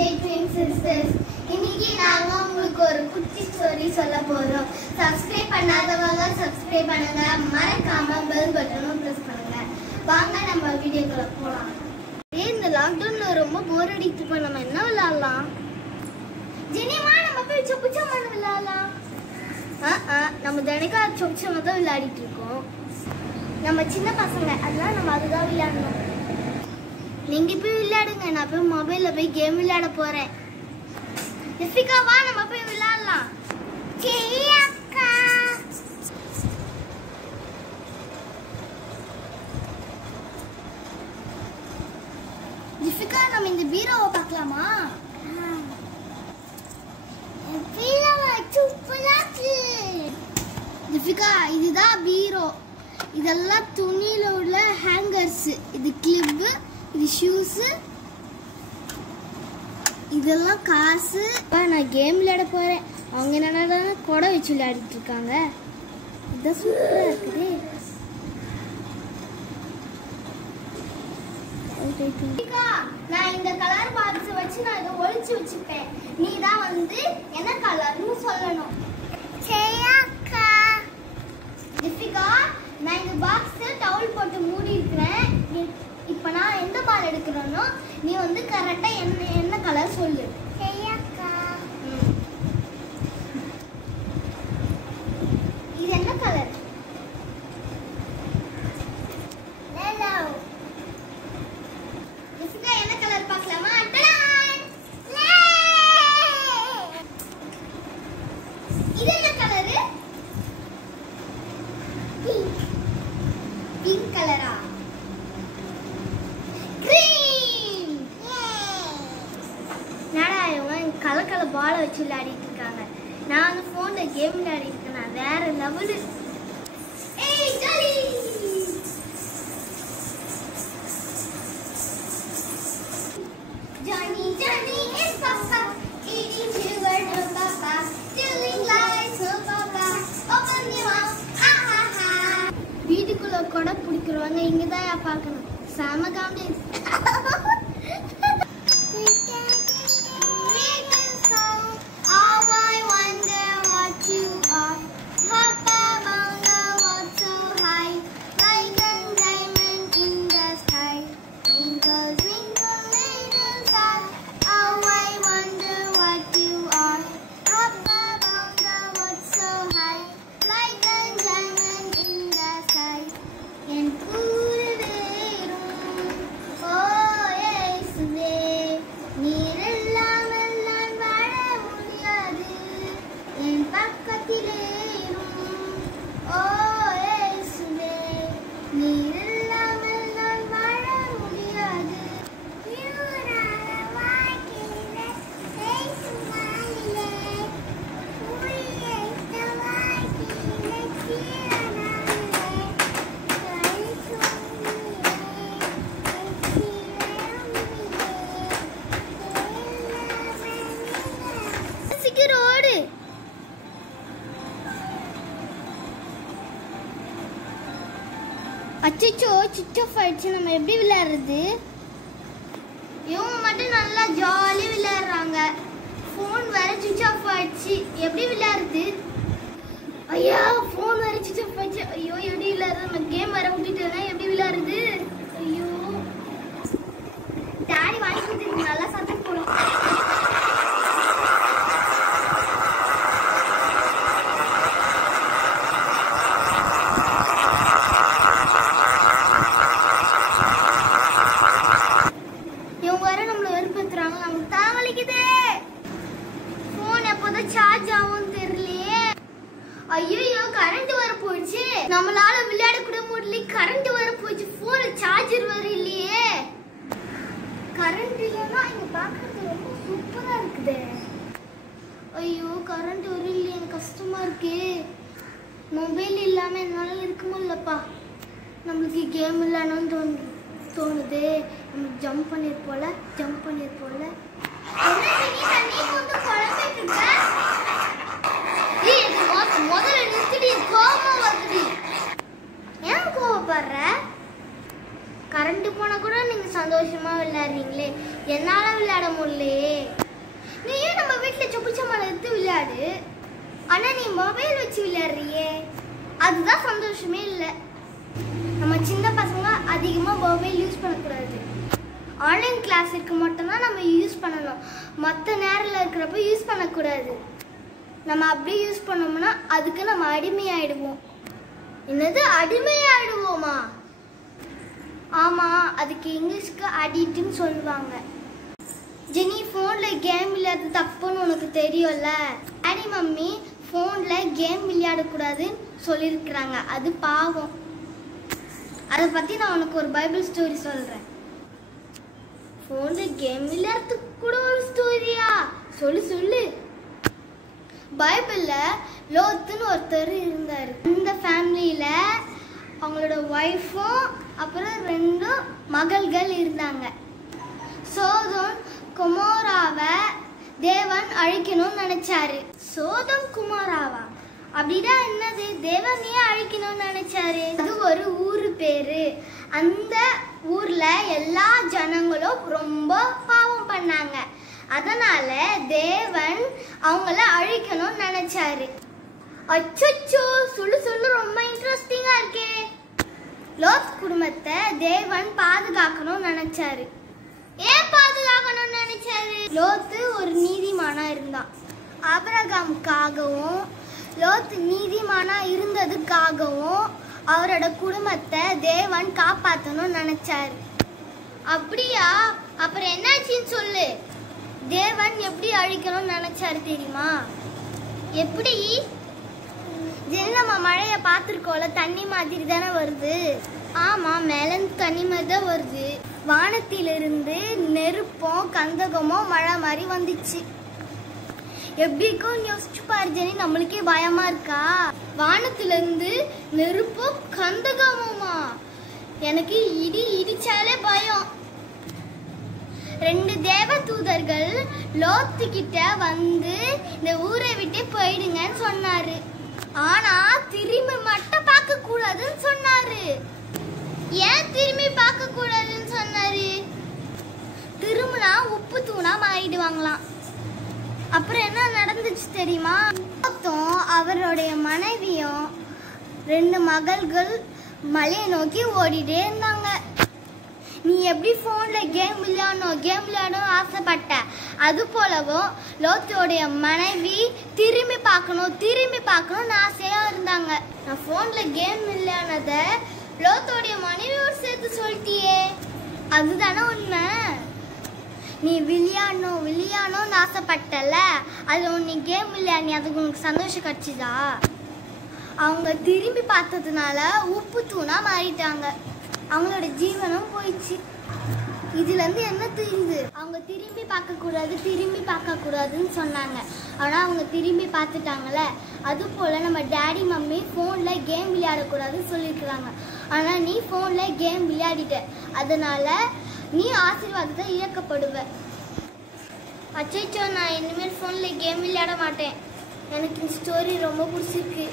Vijay twin sisters. இன்னைக்கு நாங்க உங்களுக்கு ஒரு குட்டி ஸ்டோரி சொல்ல போறோம். சப்ஸ்கிரைப் பண்ணாதவங்க சப்ஸ்கிரைப் பண்ணுங்க, மறக்காம பெல் பட்டனும் பிரஸ் பண்ணுங்க. வாங்க நம்ம வீடியோக்குள்ள போலாம். இந்த லாக்டவுன்ல ரொம்ப போர் அடிக்குது. நம்ம என்ன விளையாடலாம்? ஜெனிமா, நம்ம போய் சொப்புச்சம் விளையாடலாம். நம்ம தினைக்கும் சொப்புச்சம் தான் விளையாடிட்டு இருக்கோம். நம்ம சின்ன பசங்க, அதெல்லாம் நம்ம அதுதான் விளையாடணும். நீங்க போய் விளையாடுங்க, நான் போய் மொபைல்ல போய் கேம் விளையாட போறேன். ஜெசிகா, வா நம்ம போய் விளையாடலாம். சரி அக்கா. ஜெசிகா, நம்ம இந்த பீரோவை பார்க்கலாமா? பீரோவை சூப்பரா இருக்கு. ஜெசிகா, இதுதான் பீரோ. இதெல்லாம் துணியில உள்ள ஹேங்கர்ஸ். இது கிளிப், இது ஷூஸ், இதெல்லாம் காசு. நான் கேம் விளையாட போறேன். அவங்க என்னடா கொடை வச்சு விளையாடிட்டு இருக்காங்க. இது சூப்பரா இருக்குது. நான் இந்த கலர் பாக்ஸ் வச்சு நான் இதை ஒளிச்சு வச்சுப்பேன். நீ தான் வந்து என்ன கலர்னு சொல்லணும். சரியாக்கா. ஜெசிகா, நான் இந்த பாக்ஸ் டவல் போட்டு மூடி இருக்கிறேன். இப்போ நான் எந்த பால் எடுக்கிறேனோ நீ வந்து கரெக்டா என்ன கலர் சொல்லு. சரியாக்கா. இது என்ன கலர்? yellow. ஜெசிகா, என்ன கலர் பார்க்கலாமா? இது என்ன கலர்? பிங்க் கலரா? கலர் பால வச்சு விளையாடிட்டு இருக்காங்க. நான் வந்து போன்ல கேம் விளையாடிட்டு இருக்கேன். வேற லெவலு. ஏய் jolly. Johnny Johnny is Papa eating sugar no Papa stealing lights no Papa open your mouth ha ha ha. வீட்டுக்குள்ள கொடை பிடிக்கிறவங்க இங்க தான் பார்க்கணும். சாம காமெடி. அச்சோ, சுவிட்ச் ஆஃப் ஆயிடுச்சு. நம்ம எப்படி விளையாடுறது? இவங்க மட்டும் நல்லா ஜாலி விளையாடுறாங்க. போன் வேற சுவிட்ச் ஆஃப் ஆயிடுச்சு. எப்படி விளையாடுறது? ஐயா, போன் வேற சுவிட்ச் ஆஃப் ஆயிடுச்சு. ஐயோ, எப்படி விளையாடுறது? நம்ம கேம் வேற விட்டுட்டேன்னா எப்படி விளையாடுறது? ஐயோ, டாடி வாங்கி கொடுத்து நல்லா சத்தம் போடும். சார்ஜ் ஆகும் தெரியலையே. ஐயோ, கரண்ட் வர போச்சு. நம்மளால விளையாட கூட முடியல. கரண்ட் வர போச்சு. போன்ல சார்ஜர் வர இல்லையே. கரண்ட் இல்லைன்னா இங்க பாக்குறது ரொம்ப சூப்பரா இருக்குது. ஐயோ, கரண்ட் வர இல்லையே, எனக்கு கஷ்டமா இருக்கு. மொபைல் இல்லாம என்னால இருக்க முடியலப்பா. நம்மளுக்கு கேம் விளையாடணும்னு தோணுது. நம்ம ஜம்ப் பண்ணிருப்போல. முதல்ல நிறுத்திட்டு கோபம் வருது. ஏன் கோபப்படுற? கரண்ட் போனா கூட நீங்க சந்தோஷமா விளையாடுறீங்களே, என்னால விளையாட முடியலையே. நீ ஏன் நம்ம வீட்டுல சொப்புச்சமான எடுத்து விளையாடு, ஆனா நீ மொபைல் வச்சு விளையாடுறியே, அதுதான் சந்தோஷமே இல்லை. நம்ம சின்ன பசங்க அதிகமா மொபைல் யூஸ் பண்ணக்கூடாது. ஆன்லைன் கிளாஸுக்கு மட்டும்தான் நம்ம யூஸ் பண்ணணும், மற்ற நேரில் இருக்கிறப்ப யூஸ் பண்ணக்கூடாது. நம்ம அப்படியே யூஸ் பண்ணோம்னா அதுக்கு நம்ம அடிமையாயிடுவோம். என்னது அடிமையாயிடுவோமா? ஆமா, அதுக்கு இங்கிலீஷ்க்கு அடிக்ட்னு சொல்லுவாங்க. ஜெனி, ஃபோன்ல கேம் விளையாடுறது தப்புன்னு உனக்கு தெரியும்ல. டாடி மம்மி ஃபோன்ல கேம் விளையாடக்கூடாதுன்னு சொல்லியிருக்கிறாங்க, அது பாவம். அதை பத்தி நான் உனக்கு ஒரு பைபிள் ஸ்டோரி சொல்றேன். ஃபோன்ல கேம் விளையாடுறதுக்கு கூட ஒரு ஸ்டோரியா? சொல்லு சொல்லு. பைபிள்ல லோத்துன்னு ஒருத்தர் இருந்தாரு. இந்த ஃபேமிலியில அவங்களோட ஒய்ஃபும் அப்புறம் 2 மகள்கள் இருந்தாங்க. சோதோம் குமோராவை தேவன் அழிக்கணும்னு நினைச்சாரு. சோதோம் குமோராவா அப்படின்னா என்னது? தேவன் ஏன் அழிக்கணும்னு நினைச்சாரு? அது ஒரு ஊரு பேரு. அந்த ஊர்ல எல்லா ஜனங்களும் ரொம்ப பாவம் பண்ணாங்க. அதனால தேவன் அவங்கள அழிக்கணும்னு நினைச்சாரு. அச்சோ, சொல்லு ரொம்ப இன்ட்ரெஸ்டிங்கா இருக்கே. லோத் குடும்பத்தை தேவன் பாதுகாக்கணும்னு நினைச்சாரு. ஏன் பாதுகாக்கணும்னு நினைச்சாரு? லோத்து ஒரு நீதிமானா இருந்தான். ஆபிரகாமுக்காகவும் லோத் நீதிமானா இருந்ததுக்காகவும் அவரோட குடும்பத்தை தேவன் காப்பாற்றணும்னு நினைச்சாரு. அப்படியா? அப்புறம் என்னாச்சுன்னு சொல்லு. தேவன் எப்படி அழிக்கணும்னு நினைச்சாரு தெரியுமா? எப்படி? நம்ம மழைய பார்த்துருக்கோம்ல, தண்ணி மாதிரி தானே வருது. ஆமா, மேல தண்ணி மாதிரி தான் வருது. வானத்திலிருந்து நெருப்பும் கந்தகமும் மழை மாதிரி வந்துச்சு. எப்படி இருக்கும் யோசிச்சு பாரு ஜெனி, நம்மளுக்கே பயமா இருக்கா? வானத்திலிருந்து நெருப்பும் கந்தகமுமா? எனக்கு இடிச்சாலே பயம். 2 தேவ தூதர்கள் லோத்து கிட்ட வந்து இந்த ஊரை விட்டு போயிடுங்கன்னு சொன்னாரு. ஆனா திரும்பி மட்டும் பார்க்க கூடாதுன்னு சொன்னாரு. ஏன் திரும்பி பார்க்க கூடாதுன்னு சொன்னாரு? திரும்பினா உப்பு தூணா மாறிடுவாங்களாம். அப்புறம் என்ன நடந்துச்சு தெரியுமா? அவருடைய மனைவியும் 2 மகள்கள் மலையை நோக்கி ஓடிட்டே இருந்தாங்க. நீ எப்படி போன்ல கேம் விளையாடணும் ஆசைப்பட்ட, அது போலவும் லோத்தோடைய மனைவி திரும்பி பார்க்கணும்னு ஆசையா இருந்தாங்க. நான் போன்ல கேம் விளையாடுனத லோத்தோடைய மனைவியோடு சேர்த்து சொல்லிட்டியே, அதுதானே உண்மை. நீ விளையாடணும்னு ஆசைப்பட்டல, அது நீ கேம் விளையாடி அதுக்கு உனக்கு சந்தோஷம் கிடைச்சிதா? அவங்க திரும்பி பார்த்ததுனால உப்பு தூணா மாறிட்டாங்க. அவங்களோட ஜீவனம் போயிடுச்சு. இதுல இருந்து என்ன தெரியுது? அவங்க திரும்பி பார்க்க கூடாதுன்னு சொன்னாங்க. ஆனா அவங்க திரும்பி பார்த்துட்டாங்கல்ல. அது போல நம்ம டாடி மம்மி போன்ல கேம் விளையாடக்கூடாதுன்னு சொல்லியிருக்கிறாங்க. ஆனா நீ போன்ல கேம் விளையாடிட்ட, அதனால நீ ஆசீர்வாதத்தை இழக்கப்படுவ. அச்சோ, நான் இனிமேல் போன்ல கேம் விளையாட மாட்டேன். எனக்கு இந்த ஸ்டோரி ரொம்ப பிடிச்சிருக்கு.